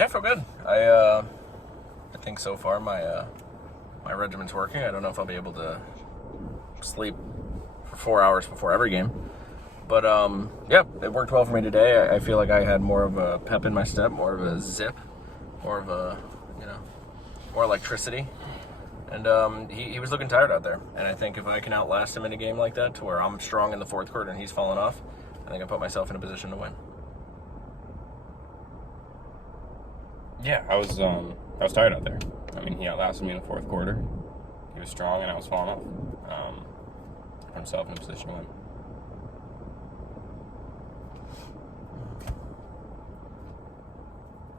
Yeah, I feel good. I think so far my regiment's working. I don't know if I'll be able to sleep for 4 hours before every game. But, yeah, it worked well for me today. I feel like I had more of a pep in my step, more of a zip, more of a, more electricity. And he was looking tired out there. And I think if I can outlast him in a game like that, to where I'm strong in the fourth quarter and he's falling off, I think I put myself in a position to win. Yeah, I was tired out there. I mean, he outlasted me in the fourth quarter. He was strong, and I was falling off. Put himself in a position to win.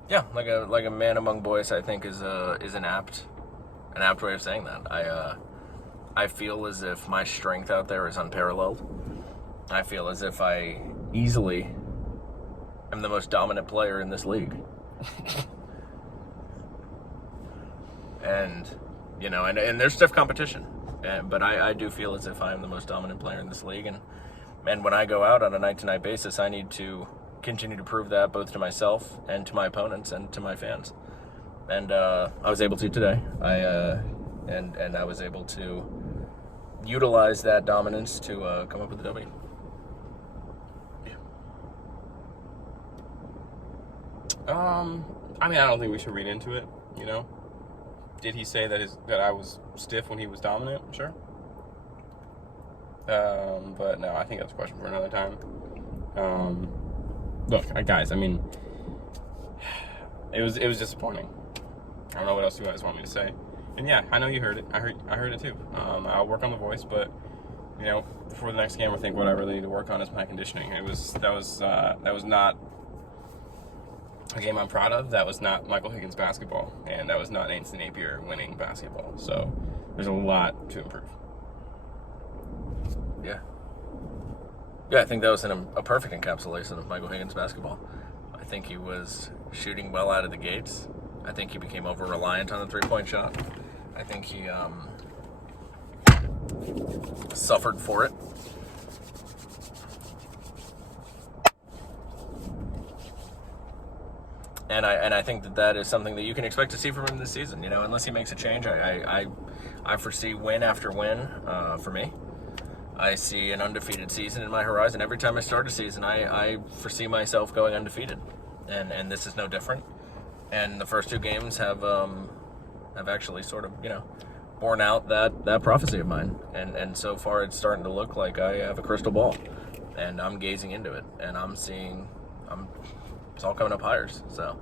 Yeah, like a man among boys, I think is an apt way of saying that. I feel as if my strength out there is unparalleled. I feel as if I easily am the most dominant player in this league. And there's stiff competition, but I do feel as if I am the most dominant player in this league, and when I go out on a night-to-night basis, I need to continue to prove that both to myself and to my opponents and to my fans, and I was able to today. And I was able to utilize that dominance to come up with the W. I mean, I don't think we should read into it, Did he say that I was stiff when he was dominant? Sure. But no, I think that's a question for another time. Look, guys, I mean, it was disappointing. I don't know what else you guys want me to say. And yeah, I know you heard it. I heard it too. I'll work on the voice, but before the next game, I think what I really need to work on is my conditioning. That was not a game I'm proud of. That was not Michael Higgins basketball, and that was not Ainsley Napier winning basketball. So there's a lot to improve. Yeah, I think that was a perfect encapsulation of Michael Higgins basketball. I think he was shooting well out of the gates. I think he became over-reliant on the three-point shot. I think he suffered for it. And I think that is something that you can expect to see from him this season. Unless he makes a change, I foresee win after win for me. I see an undefeated season in my horizon. Every time I start a season, I foresee myself going undefeated, and this is no different. And the first two games have actually sort of borne out that prophecy of mine. And so far, it's starting to look like I have a crystal ball, and I'm gazing into it, and it's all coming up hires. So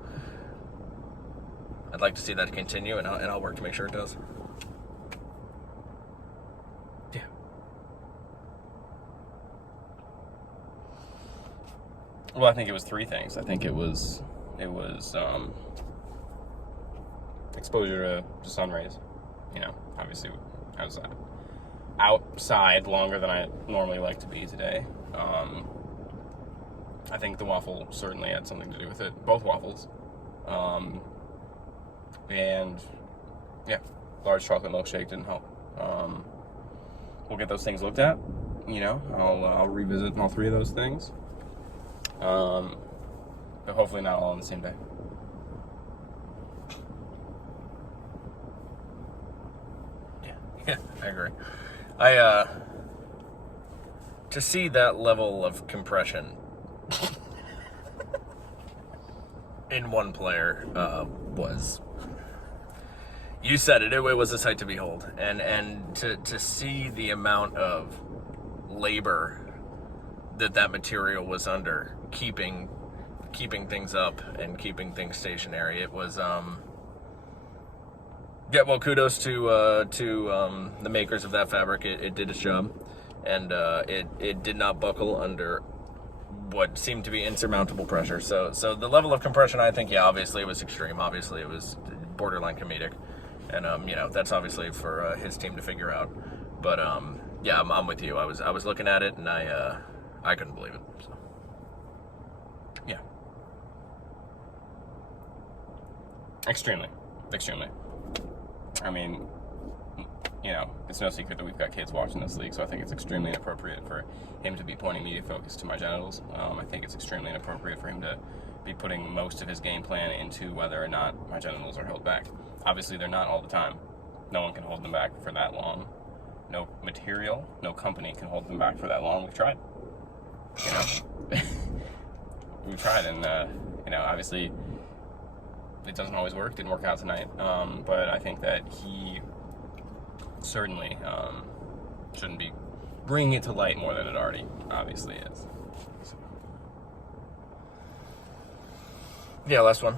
I'd like to see that continue, and I'll work to make sure it does. Yeah. Well, I think it was three things. I think it was exposure to sun rays. Obviously I was outside longer than I normally like to be today. I think the waffle certainly had something to do with it. Both waffles. And yeah, large chocolate milkshake didn't help. We'll get those things looked at. I'll revisit all three of those things. But hopefully not all on the same day. Yeah, I agree. To see that level of compression in one player was, you said it was a sight to behold, and to see the amount of labor that material was under, keeping things up and keeping things stationary. It was kudos to the makers of that fabric. It did its job, and it did not buckle under what seemed to be insurmountable pressure. So the level of compression, I think, obviously it was extreme. Obviously it was borderline comedic, and that's obviously for his team to figure out. But I'm with you. I was looking at it, and I couldn't believe it. So. Yeah. Extremely. I mean, it's no secret that we've got kids watching this league, so I think it's extremely inappropriate for him to be pointing media focus to my genitals. I think it's extremely inappropriate for him to be putting most of his game plan into whether or not my genitals are held back. Obviously, they're not all the time. No one can hold them back for that long. No material, no company can hold them back for that long. We've tried. You know? We've tried, and, you know, obviously it doesn't always work. Didn't work out tonight. But I think that he certainly shouldn't be bringing it to light more than it already obviously is. So. Yeah, last one.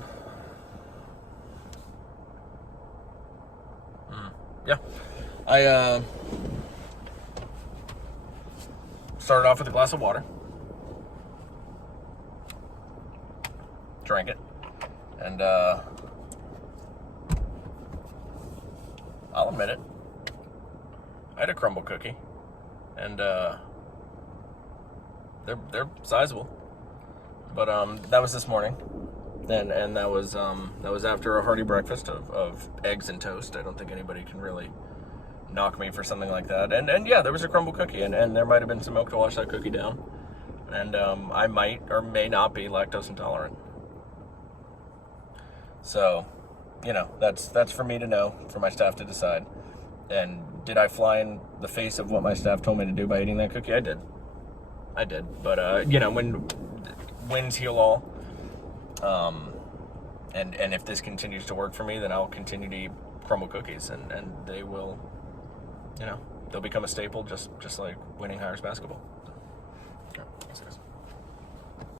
Yeah. I started off with a glass of water. Drank it. And I'll admit it. I had a crumble cookie. And they're sizable. But that was this morning. And that was after a hearty breakfast of eggs and toast. I don't think anybody can really knock me for something like that. And yeah, there was a crumble cookie, and there might have been some milk to wash that cookie down. And I might or may not be lactose intolerant. So, you know, that's for me to know, for my staff to decide. And did I fly in the face of what my staff told me to do by eating that cookie? I did. But you know, when wins heal all. And if this continues to work for me, then I'll continue to eat crumble cookies, and they will, you know, they'll become a staple, just like winning Hires basketball. Okay. Thanks, guys.